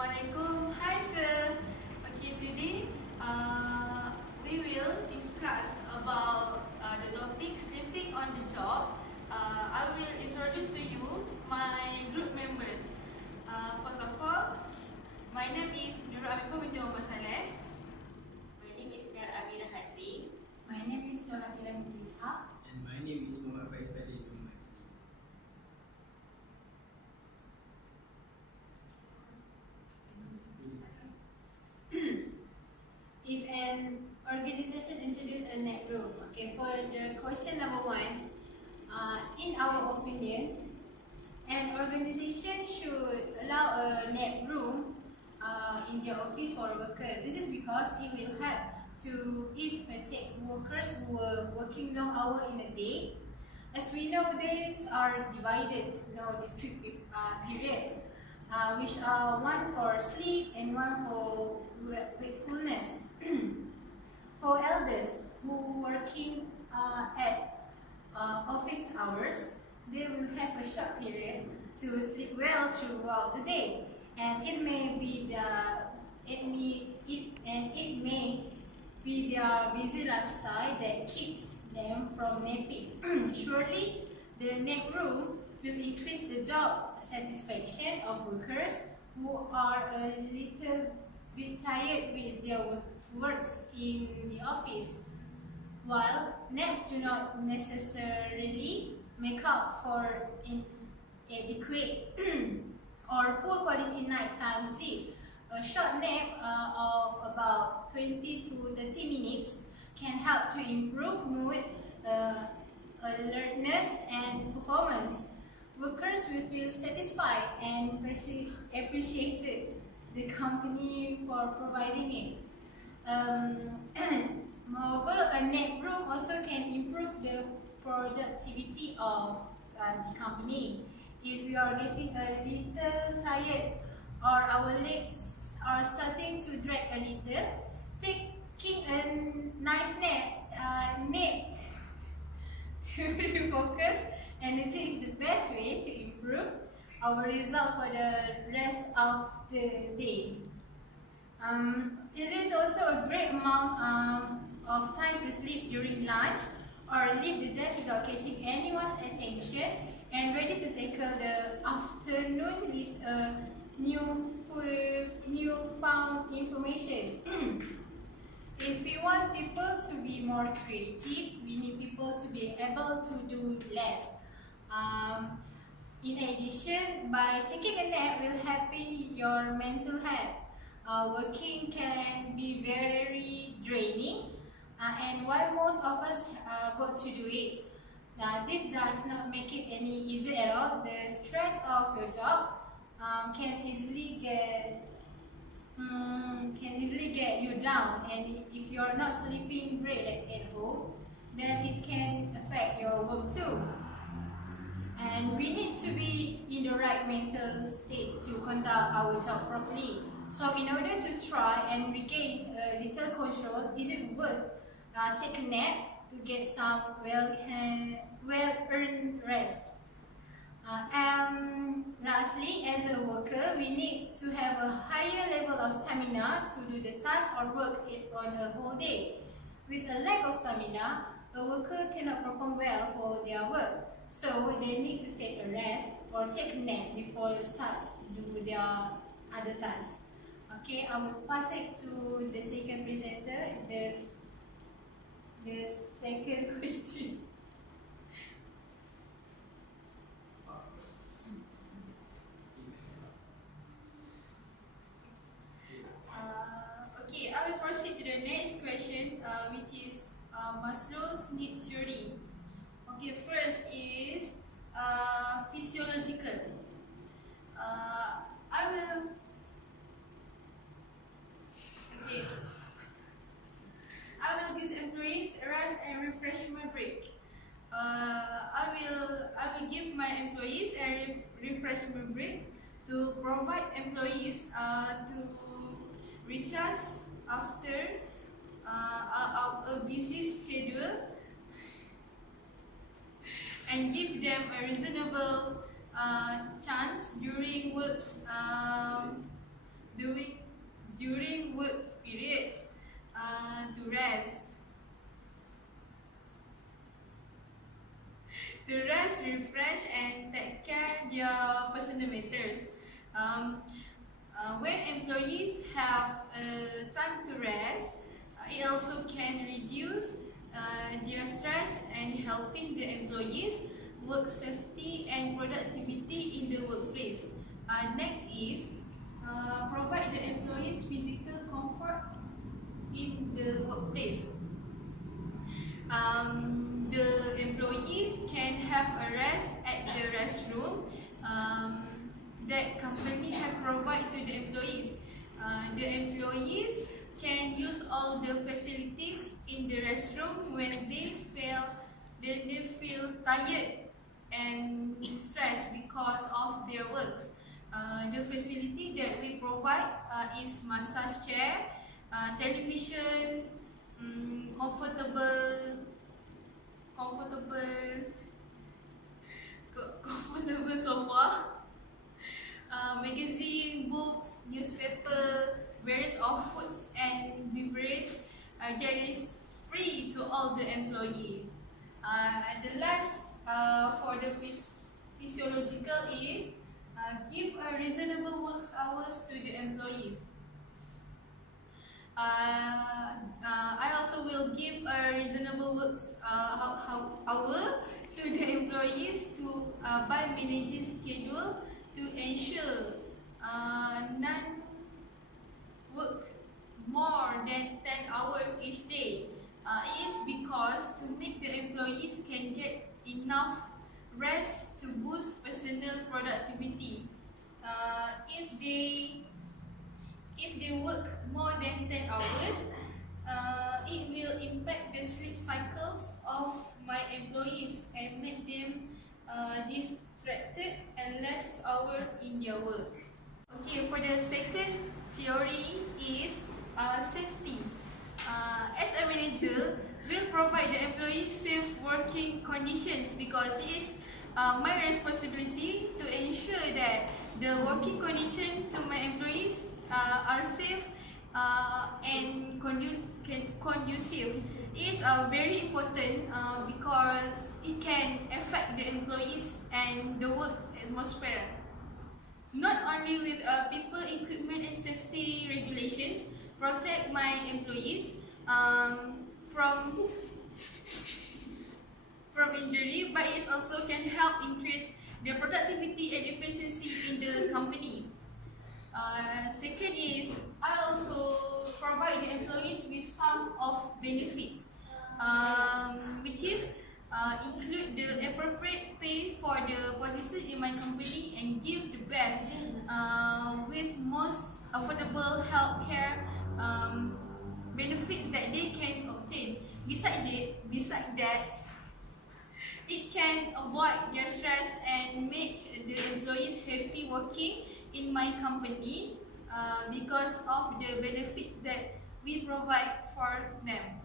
Assalamualaikum. Hi sir. Okay, today we will discuss about the topic sleeping on the job. I will introduce to you my group members. First of all, my name is Nurul Afifah binti Muhammad Saleh. My name is Amirah. My name is Athirah. And my name is Fadhil. If an organization introduces a net room, okay, for the question number one, in our opinion, an organization should allow a net room in their office for workers. This is because it will help to ease fatigue workers who are working long hours in a day. As we know, days are divided, discrete periods, which are one for sleep and one for wakefulness. For elders who working at office hours, they will have a short period to sleep well throughout the day, and it may be their busy lifestyle that keeps them from napping. Surely, the nap room will increase the job satisfaction of workers who are a little bit tired with their works in the office. While naps do not necessarily make up for inadequate or poor quality nighttime sleep, a short nap of about 20 to 30 minutes can help to improve mood, alertness, and performance. Workers will feel satisfied and appreciated the company for providing it. Moreover, a nap room also can improve the productivity of the company. If we are getting a little tired or our legs are starting to drag a little, taking a nice nap to refocus energy is the best way to improve our result for the rest of the day. This is also a great amount of time to sleep during lunch or leave the desk without catching anyone's attention and ready to tackle the afternoon with newfound information. If we want people to be more creative, we need people to be able to do less. In addition, by taking a nap will help your mental health. Working can be very draining, and while most of us got to do it, this does not make it any easier at all. The stress of your job can easily get you down, and if you are not sleeping great at home, then it can affect your work too. And we need to be in the right mental state to conduct our job properly. So in order to try and regain a little control, is it worth take a nap to get some well-earned rest? Lastly, as a worker, we need to have a higher level of stamina to do the task or work on a whole day. With a lack of stamina, a worker cannot perform well for their work. So they need to take a rest or take a nap before they start to do their other tasks. Okay, I will pass it to the second presenter. The second question. Okay, I will proceed to the next question, which is Maslow's need theory. Okay, first is physiological. I will give employees rest and refreshment break. I will give my employees a refreshment break to provide employees to recharge after a busy schedule and give them a reasonable chance during during work periods to rest, refresh, and take care of their personal matters. When employees have time to rest, it also can reduce their stress and helping the employees work safety and productivity in the workplace. Next is provide the employees physical comfort in the workplace. The employees can have a rest at the restroom that company have provided to the employees. The employees can use all the facilities in the restroom when they feel tired and stressed because of their works. The facility that we provide is massage chair, television, comfortable sofa, magazine, books, newspaper, various of foods and beverage that is free to all the employees. The last for the physiological is give a reasonable work hours to the employees. I also will give a reasonable work hour to the employees to by managing schedule to ensure none work more than 10 hours each day. It is because to make the employees can get enough rest to boost personal productivity. If they work more than 10 hours, it will impact the sleep cycles of my employees and make them distracted and less hours in their work. Okay, for the second theory is safety. As a manager, will provide the employees safe working conditions because it is my responsibility to ensure that the working conditions to my employees are safe and conducive. It is very important because it can affect the employees and the work atmosphere. Not only with people, equipment and safety regulations protect my employees from injury, but it also can help increase the productivity and efficiency in the company. Second is I also provide the employees with some of benefits, which is include the appropriate pay for the position in my company and give the best with most affordable healthcare benefits that they can obtain. Besides that, it can avoid their stress and make the employees happy working in my company because of the benefits that we provide for them.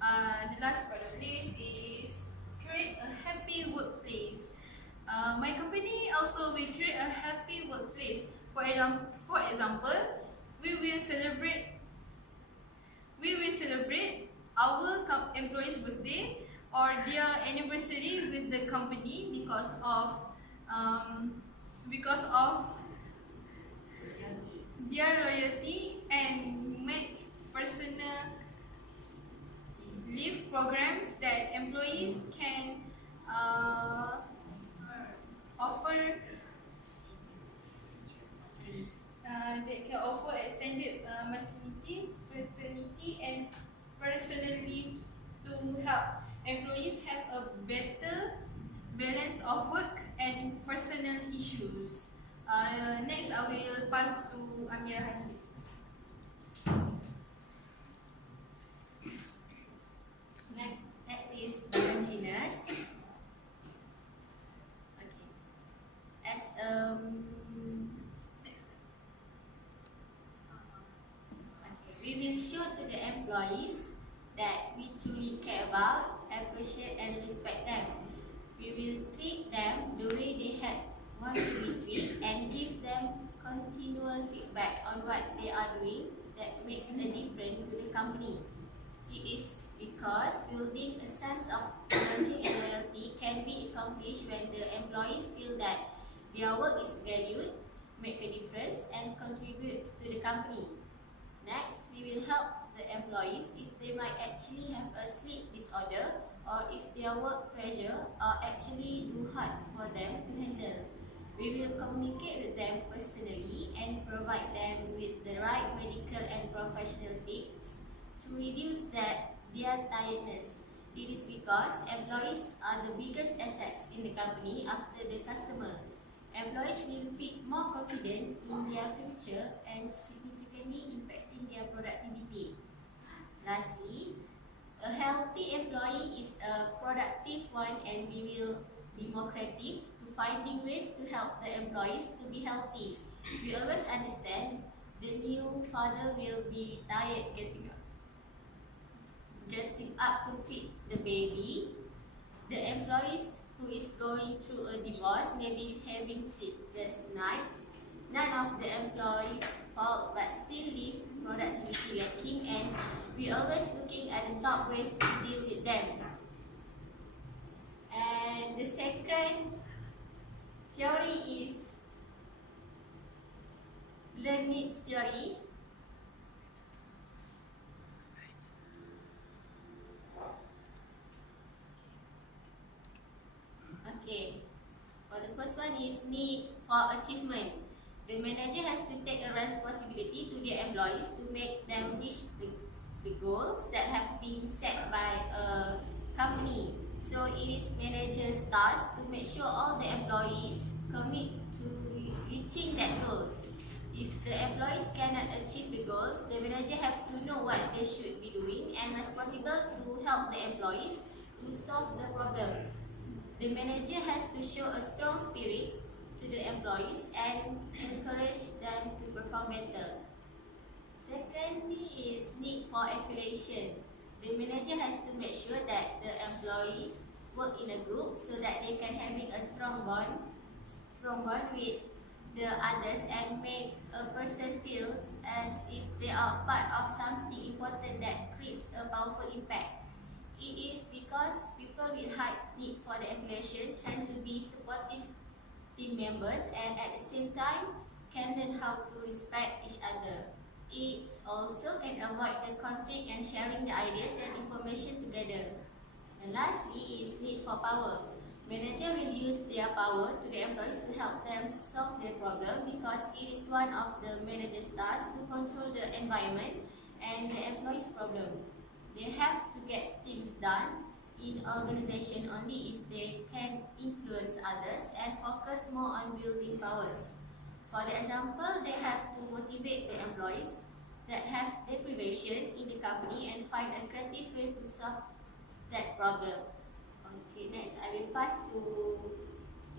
The last but not least is create a happy workplace. My company also will create a happy workplace. For example, we will celebrate our employees' birthday or their anniversary with the company because of their loyalty and make personal leave programs that employees can offer. They can offer extended maternity, paternity, and personal leave to help employees have a better balance of work and personal issues. Next, I will pass to Amirah. Next is Longinus. Okay. As we will show to the employees that we truly care about, appreciate and respect them. We will treat them the way they had want to be treated and give them continual personal feedback on what they are doing that makes a difference to the company. It is because building a sense of belonging and loyalty can be accomplished when the employees feel that their work is valued, make a difference, and contributes to the company. Next, we will help the employees if they might actually have a sleep disorder or if their work pressure are actually too hard for them to handle. We will communicate with them personally and provide them with the right medical and professional tips to reduce their tiredness. It is because employees are the biggest assets in the company after the customer. Employees will feel more confident in their future and significantly impacting their productivity. Lastly, a healthy employee is a productive one, and we will be more creative to finding ways to help the employees to be healthy. We always understand the new father will be tired getting up to feed the baby. The employees who is going through a divorce may be having sleepless nights. None of the employees' fault, but still leave productivity lacking, and we always looking at the top ways to deal with them. And the second theory is learn needs theory. Okay, for the first one is need for achievement. The manager has to take a responsibility to their employees to make them reach the goals that have been set by a company. So it is manager's task to make sure all the employees commit to reaching that goals. If the employees cannot achieve the goals, the manager have to know what they should be doing and responsible to help the employees to solve the problem. The manager has to show a strong spirit to the employees and encourage them to perform better. Secondly is need for affiliation. The manager has to make sure that the employees work in a group so that they can having a strong bond with the others and make a person feels as if they are part of something important that creates a powerful impact. It is because people with high need for the affiliation tend to be supportive team members and at the same time can learn how to respect each other. It also can avoid the conflict and sharing the ideas and information together. And lastly is need for power. Manager will use their power to the employees to help them solve their problem because it is one of the manager's tasks to control the environment and the employees' problem. They have to get things done in organization only if they can influence others and focus more on building powers. For the example, they have to motivate the employees that have deprivation in the company and find a creative way to solve that problem. Okay, next I will pass to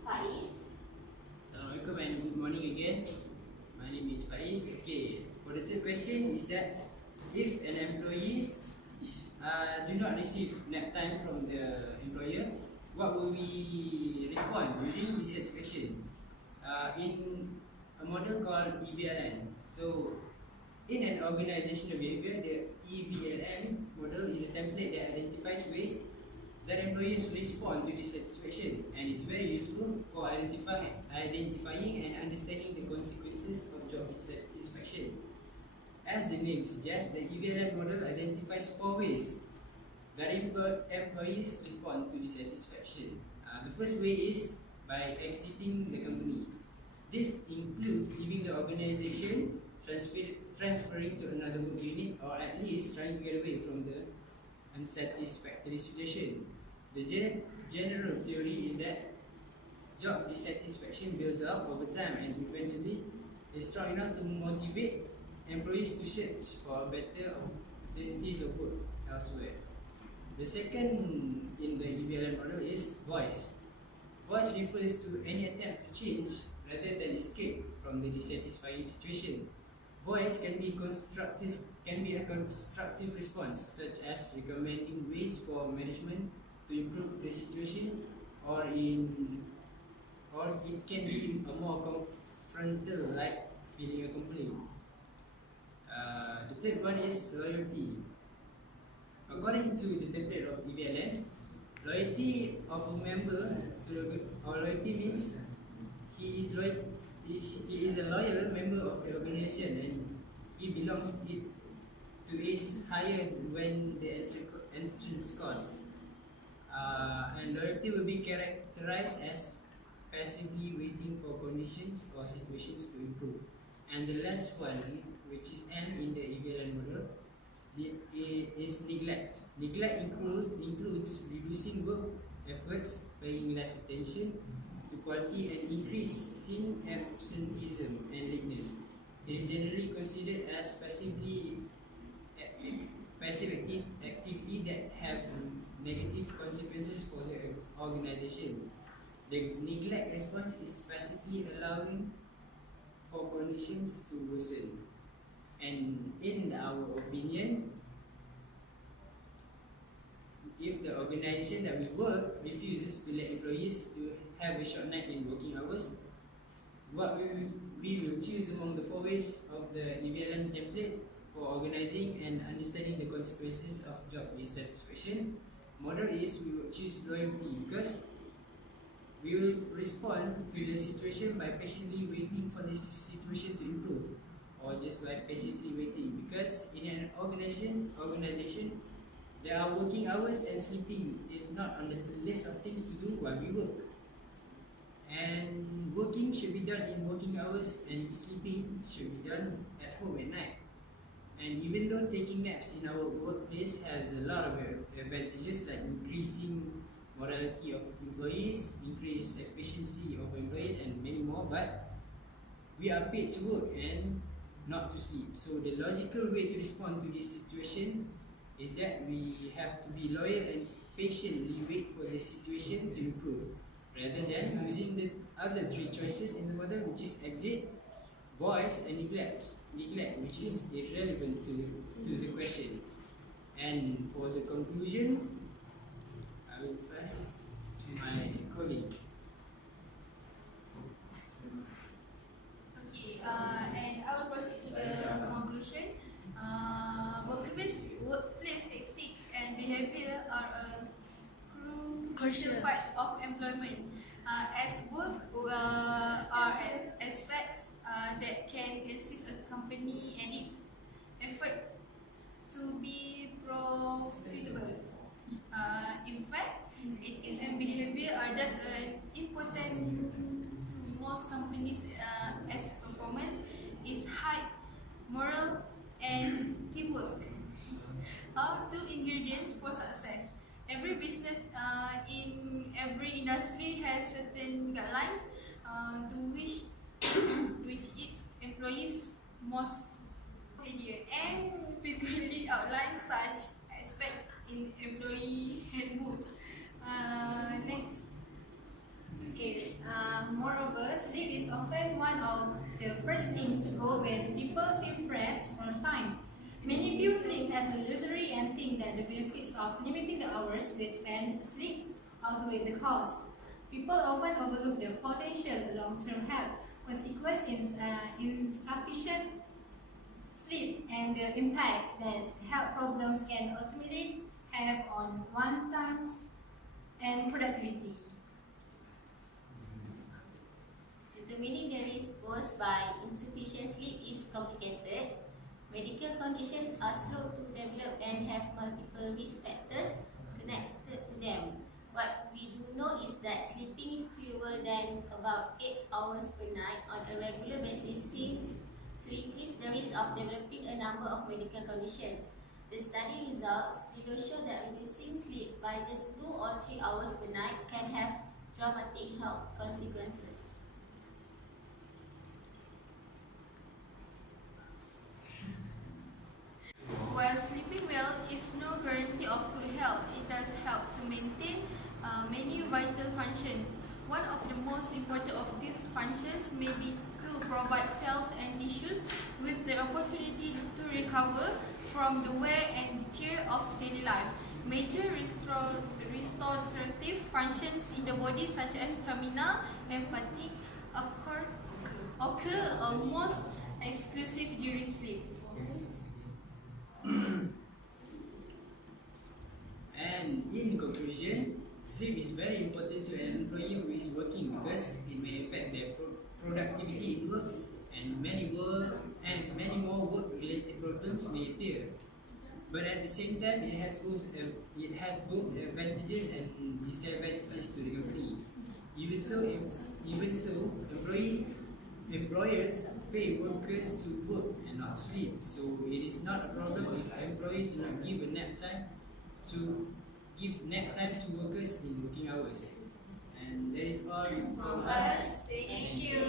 Faiz. Assalamualaikum and good morning again. My name is Faiz. Okay, for the third question is that if an employee do not receive nap time from the employer, what will we respond using dissatisfaction? In a model called EVLN. So, in an organizational behavior, the EVLN model is a template that identifies ways that employees respond to dissatisfaction, and it's very useful for identifying and understanding the consequences of job dissatisfaction. As the name suggests, the EVLN model identifies 4 ways that employees respond to dissatisfaction. The first way is by exiting the company. This includes leaving the organization, transferring to another work unit, or at least trying to get away from the unsatisfactory situation. The general theory is that job dissatisfaction builds up over time and eventually is strong enough to motivate employees to search for better opportunities of work elsewhere. The second in the EVLN model is voice. Voice refers to any attempt to change rather than escape from the dissatisfying situation. Voice can be a constructive response, such as recommending ways for management to improve the situation, or it can be a more confrontal, like filing a complaint. The third one is loyalty. According to the template of EVLN, loyalty of a member to or loyalty means he is a loyal member of the organization and he belongs to is higher when the entrance cost. And loyalty will be characterized as passively waiting for conditions or situations to improve. And the last one, which is N in the EVLN model, is neglect. Neglect includes reducing work efforts, paying less attention to quality, and increasing absenteeism and lateness. It is generally considered as passive activity that have negative consequences for the organization. The neglect response is passively allowing for conditions to worsen. And in our opinion, if the organization that we work refuses to let employees to have a short night in working hours, what we will choose among the 4 ways of the EVLN template for organizing and understanding the consequences of job dissatisfaction model is we will choose loyalty, because we will respond to the situation by patiently waiting for the situation to improve, or just by passively waiting, because in an organization there are working hours and sleeping is not on the list of things to do while we work. And working should be done in working hours and sleeping should be done at home at night. And even though taking naps in our workplace has a lot of advantages like increasing morality of employees, increased efficiency of employees and many more, but we are paid to work and not to sleep. So the logical way to respond to this situation is that we have to be loyal and patiently wait for the situation to improve, rather than using the other 3 choices in the model, which is exit, voice, and neglect, which is irrelevant to the question. And for the conclusion, I will pass to my colleague. Okay, and I will proceed to the conclusion. Workplace ethics and behavior are a crucial part of employment. As work are aspects that can assist a company and its effort to be profitable. In fact, ethics and behavior are just important to most companies as performance is high, moral, and teamwork. 2 ingredients for success. Every business in every industry has certain guidelines to which its employees must adhere and frequently outline such aspects in employee handbook. Next. Okay. Moreover, sleep is often one of the first things to go when people feel pressed for time. Many view sleep as a luxury and think that the benefits of limiting the hours they spend sleep outweigh the cost. People often overlook the potential long-term health consequences in insufficient sleep and the impact that health problems can ultimately have on one's time and productivity. Determining the risk posed by insufficient sleep is complicated. Medical conditions are slow to develop and have multiple risk factors connected to them. What we do know is that sleeping fewer than about 8 hours per night on a regular basis seems to increase the risk of developing a number of medical conditions. The study results below show that reducing sleep by just 2 or 3 hours per night can have dramatic health consequences. While sleeping well is no guarantee of good health, it does help to maintain many vital functions. One of the most important of these functions may be to provide cells and tissues with the opportunity to recover from the wear and tear of daily life. Major restorative functions in the body such as stamina and fatigue occur almost exclusive during sleep. And in conclusion, sleep is very important to an employee who is working because it may affect their productivity in work, and many more work-related problems may appear. But at the same time, it has both advantages and disadvantages to the company. Even so, employers pay workers to work and not sleep. So it is not a problem if employees do not give nap time to workers in working hours. And that is all from us. Thank you.